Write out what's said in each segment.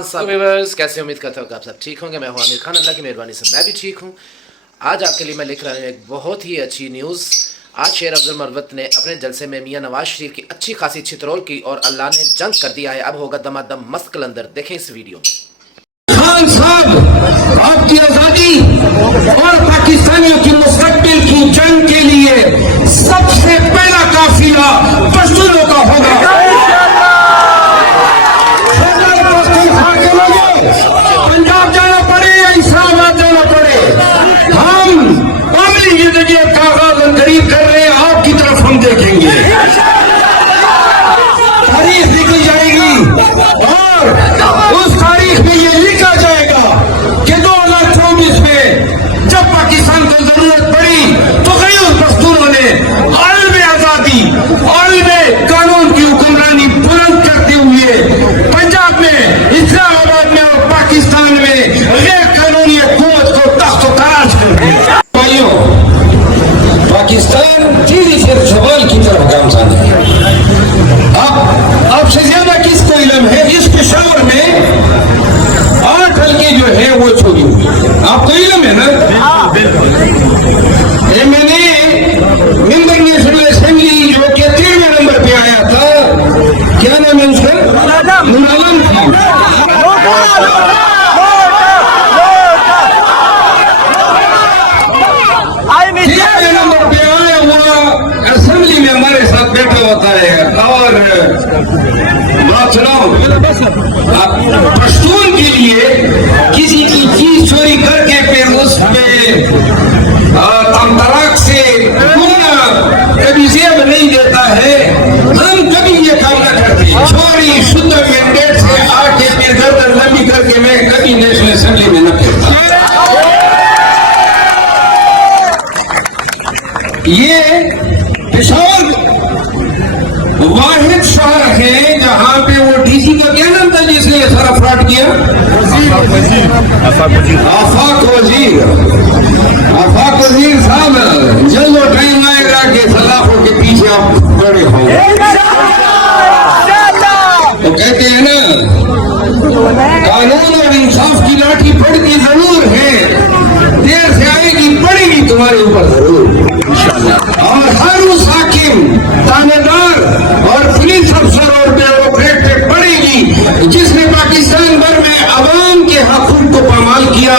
खान साहब। व्यूअर्स, कैसे उम्मीद करता हूँ कि आप सब ठीक होंगे। मैं हूँ आमिर खान, अल्लाह की मेहरबानी से मैं भी ठीक हूँ। आज आपके लिए मैं लिख रहा हूँ एक बहुत ही अच्छी न्यूज़। आज शेर अब्दुल मरवत ने अपने जलसे में मियां नवाज शरीफ की अच्छी खासी छितरोल की और अल्लाह ने जंग कर दिया है। अब होगा दमादम मस्त कलंदर, देखें इस वीडियो में। खान साहब, आपकी आजादी और पाकिस्तानियों की मुस्तकबिल की जंग के लिए सबसे पहला काफिला पश्तूनों का होगा। पंजाब जाना पड़े या इस्लामाबाद जाना पड़े, हम कौमी जिंदगी का आगाज करीब कर रहे हैं। आपकी तरफ हम देखेंगे, तारीख लिखी जाएगी और उस तारीख में ये लिखा जाएगा कि 2024 में जब पाकिस्तान को जरूरत पड़ी तो गैर पश्तूनों ने आलम आजादी, आलम कानून की हुक्मरानी बुलंद करते हुए पंजाब में, इस्लामाबाद में और पाकिस्तान में गैर कानूनी हुकूमत को तख्त तराश कर दिया। भाइयों, पाकिस्तान सीधी सिर्फ सवाल की तरफ गामज़न है। आपसे ज्यादा किसको इल्म है इस पेशावर में 8 हल्के जो है वो छोड़ी हुई, आपको इल्म है ना? ये मैंने मेंबर नेशनल असेंबली जो कि 13वें नंबर पे आया था, क्या नाम है उसका? मुनालम थी। 13वें नंबर पे आया हुआ असेंबली में हमारे साथ बैठा होता है और बात सुनाओ, पश्तून के लिए किसी की चीज चोरी करके फिर उसमें तमतराक से गुना कभी जेब नहीं देता है। हम कभी ये काम न करते। चोरी शुद्ध मैंडेट से आके फिर गर्दन लंबी करके मैं कभी नेशनल असेंबली में न करता। ये पेशावर वाहिद शहर है जहाँ पे वो डीसी का क्या नाम था जिसने ये सारा फ्रॉड किया? आफाक वजीर साहब, जल्द वो टाइम आएगा कि सलाखों के पीछे आप बड़े होंगे। तो कहते हैं ना, कानून और इंसाफ की लाठी पड़ती जरूर है, देर से आएगी पड़ेगी तुम्हारे ऊपर जरूर। और हर उस हाकिम, थानेदार और पुलिस अफसर और ब्यूरोक्रेट पे पड़ेगी जिसने पाकिस्तान भर में अवाम के हकूक को पामाल किया,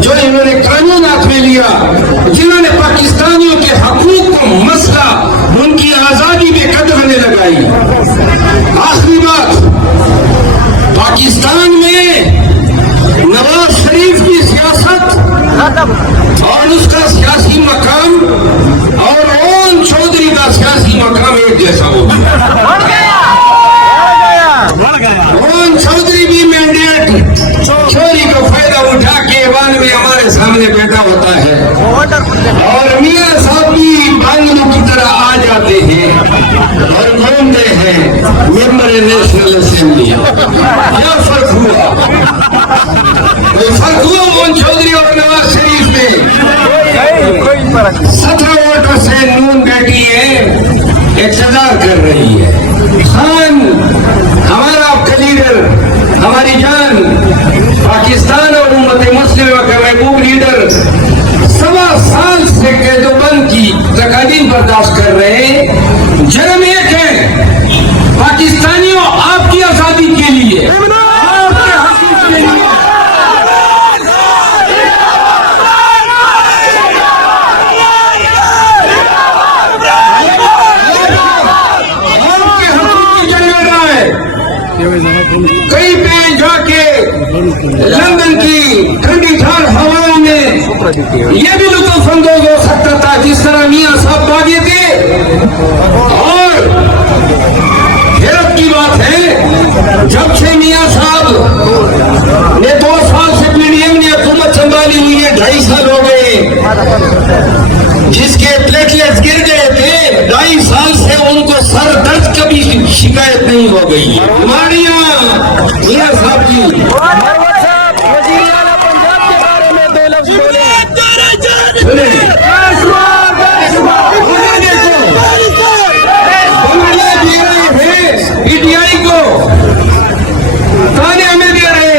जो इन्होंने कानून हाथ में लिया, जिन्होंने पाकिस्तानियों के हकूक को मसला, उनकी आजादी में कदम लगाई। आखिरी बात, पाकिस्तान में नवाज शरीफ की सियासत और उसका सियासी मकाम और ओन चौधरी का सियासी मकाम एक जैसा हो गया। ओन चौधरी भी मैंडेट चोरी का फायदा उठा के वन में हमारे सामने बैठा होता है और मियां साहब भी बांगलू की तरह आ जाते हैं और घूमते हैं मेंबर नेशनल असेंबली। क्या फर्क हुआ? कोई फर्क हुआ ओन चौधरी और नवाज शरीफ में? 17 वोटों से नून बैठी है, इक़्तिदार कर रही है। खान हमारा लीडर, हमारी जान, पाकिस्तान और उम्मत मुस्लिम का महबूब लीडर 1.25 साल से कैदोबंद की तकालीफ बर्दाश्त कर रहे हैं। जन्म एक है पाकिस्तानियों, आपकी आजादी के लिए, आपके हकूक़ के लिए। कहीं पे जाके लंदन की ठंडी ठार हवाओं में ये भी लुत्फ अंदोज हो सकता था जिस तरह मियां साहब भागे थे। और हैरत की बात है, जब से मियां साहब ने 2 साल से पीडीएम ने हुकूमत संभाली हुई है, 2.5 साल हो गए, जिसके प्लेटलेट्स गिर गए थे, 2.5 साल से उनको सर दर्द कभी शिकायत नहीं हो गई। हमारे यहाँ मियां साहब जी वज़ीर आला पंजाब के बारे में 2 लफ्ज़ बोले। पीटीआई को ताने हमें दे रहे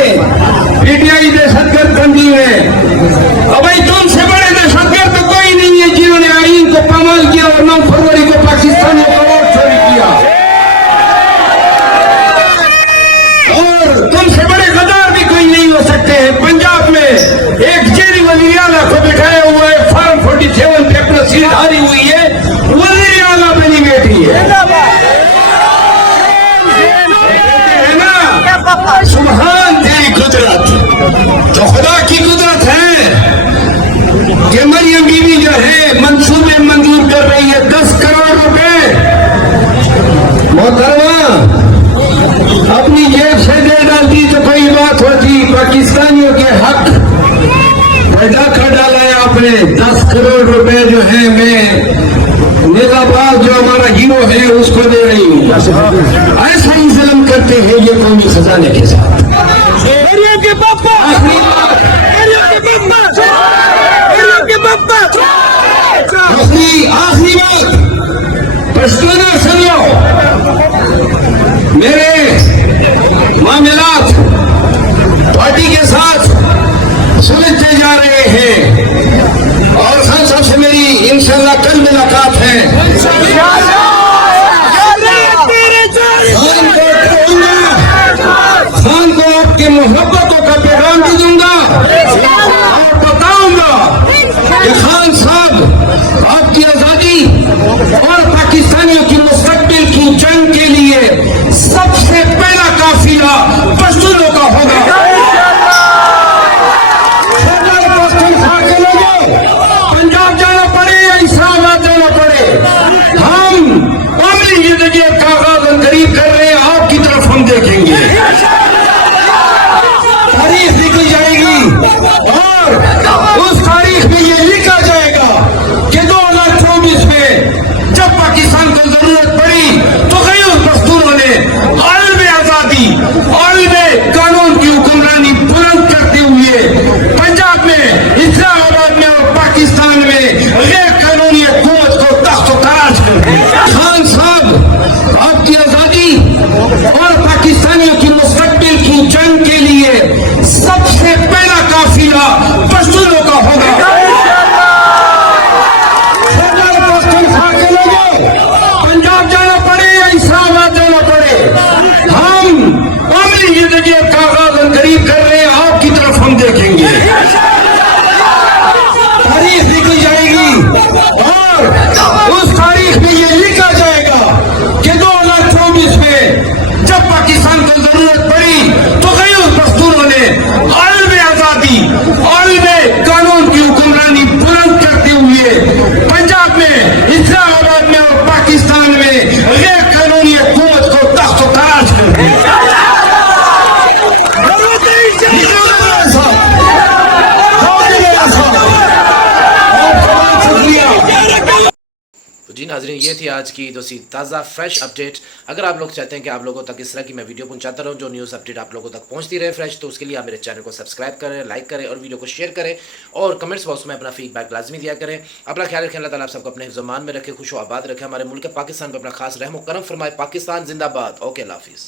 ऐसा ही जुल्म करते हैं ये कौमी खजाने के साथ। आखिरी बात पश्तूना सुन लो, मेरे मामलात पार्टी के साथ सुलझते जा रहे हैं और संसद से मेरी इंशाल्लाह कल मुलाकात है। खान को आपकी मोहब्बतों का पैगाम भी दूंगा और बताऊंगा कि खान साहब आपकी आजादी और पाकिस्तानियों की मुस्तकबिल की जंग के लिए सबसे पहला काफिला पश्तूनों का होगा। पंजाब जाना पड़े या इस्लामाबाद जाना पड़े, हम अपनी जिंदगी का आगाज करीब कर रहे हैं, आपकी तरफ हम देखेंगे। तारीख लिखी जाएगी और उस तारीख में ये लिखा जाएगा कि 2024 में जब पाकिस्तान को जरूरत पड़ी तो कई उस पश्तूनों ने आलम आजादी आलम कानून की हुक्मरानी बुलंद करते हुए पंजाब में, इस्लामाबाद में और पाकिस्तान में गैर कानूनी हुकूमत को तख्त ताज कर दिया। खान साहब आपकी आजादी और पाकिस्तानियों की मुस्तकबिल की जंग के लिए सबसे पहला काफिला पश्तूनों का होगा। पंजाब जाना पड़े या इस्लामाबाद जाना पड़े, हम अपनी जिंदगी का आगाज करीब कर रहे हैं, आपकी तरफ हम देखेंगे। तारीख लिखी जाएगी और उस तारीख में ये लिखा जाएगा कि 2024 में जब पाकिस्तान को जरूरत पड़ी तो कई उस पश्तूनों ने आलम आजादी आलम कानून की हुक्मरानी बुलंद करते हुए पंजाब में, इस्लामाबाद में और पाकिस्तान में गैर कानूनी हुकूमत को तख्त ताज कर दिया। तो जी नाजरीन, ये थी आज की दोस्ती ताज़ा फ्रेश अपडेट। अगर आप लोग चाहते हैं कि आप लोगों तक इस तरह की मैं वीडियो पहुंचाता रहूं जो न्यूज़ अपडेट आप लोगों तक पहुंचती रहे फ्रेश, तो उसके लिए आप मेरे चैनल को सब्सक्राइब करें, लाइक करें और वीडियो को शेयर करें और कमेंट्स बॉक्स में अपना फीडबैक लाजमी दिया करें। अपना ख्याल रखें, अल्लाह ताला आप सबको अपने हिफ्ज़-ओ-मान में रखे, खुश व आबाद रखे, हमारे मुल्क पाकिस्तान पर अपना खास रहम व करम फरमाए। पाकिस्तान जिंदाबाद। ओके, अल्लाह हाफिज़।